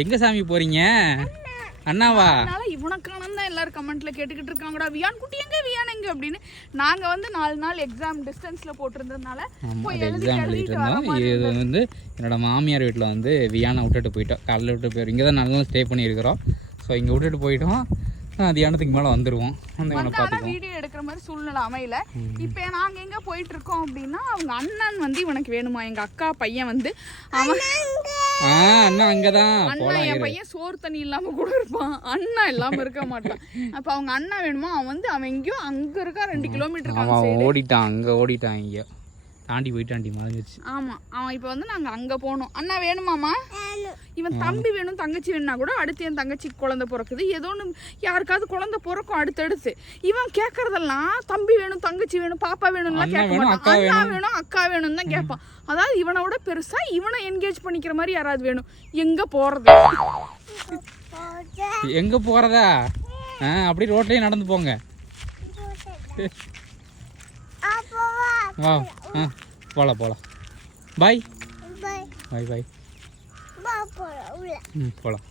எங்க சாமி போறீங்க? அண்ணாவா? அதனால இவனக்கானு தான் எல்லாரும் கமெண்ட்ல கேட்டுக்கிட்டு இருக்காங்கடா, வியான் குட்டி எங்க வியான் எங்க அப்படின்னு. நாங்க வந்து 4 நாள் எக்ஸாம் டிஸ்டன்ஸ்ல போட்டிருந்ததுனால போய் எக்ஸாம் எழுதிட்டு இருந்தோம். இது வந்து என்னோட மாமியார் வீட்டில் வந்து வியானை விட்டுட்டு போயிட்டோம். காலையில் விட்டு போயிடும். இங்கே தான் நாங்களும் ஸ்டே பண்ணியிருக்கிறோம். ஸோ இங்கே விட்டுட்டு போயிட்டோம். தியானத்துக்கு மேலே வந்துடுவோம். வந்து இவனை பார்த்துக்கோம். வீடியோ எடுக்கிற மாதிரி சூழ்நிலை அமையல. இப்போ நாங்கள் எங்கே போயிட்டு இருக்கோம் அப்படின்னா, அவங்க அண்ணன் வந்து இவனுக்கு வேணுமா, எங்கள் அக்கா பையன் வந்து அவன் அண்ணா அங்கதான். அண்ணா என் பையன் சோறு தண்ணி இல்லாம கூட இருப்பான், அண்ணா இல்லாம இருக்க மாட்டான். அப்ப அவங்க அண்ணா வேணுமா, அவன் எங்கேயோ அங்க இருக்கா 2 கிலோமீட்டர் ஓடிட்டான். அங்க ஓடிட்டான். இங்க தாண்டி போயிட்டாண்டி மறைஞ்சிச்சு. ஆமா, அவன் இப்ப வந்து நாங்க அங்க போனோம். அண்ணா வேணுமாமா, இவன் தம்பி வேணும் தங்கச்சி வேணும்னா கூட அடுத்து என் தங்கச்சிக்கு குழந்தை பிறக்குது, ஏதோ ஒன்று யாருக்காவது குழந்தை பிறக்கும் அடுத்தடுத்து. இவன் கேட்கறதெல்லாம் தம்பி வேணும் தங்கச்சி வேணும் பாப்பா வேணும்லாம் கேட்க மாட்டான். அண்ணா வேணும் அக்கா வேணும் தான் கேட்பான். அதாவது இவனை விட பெருசா இவனை என்கேஜ் பண்ணிக்கிற மாதிரி யாராவது வேணும். எங்க போறது? எங்க போறதா? அப்படி ரோட்லயே நடந்து போங்க. வா, போலாம் போலாம். பாய் பாய் பாய். போலாம்.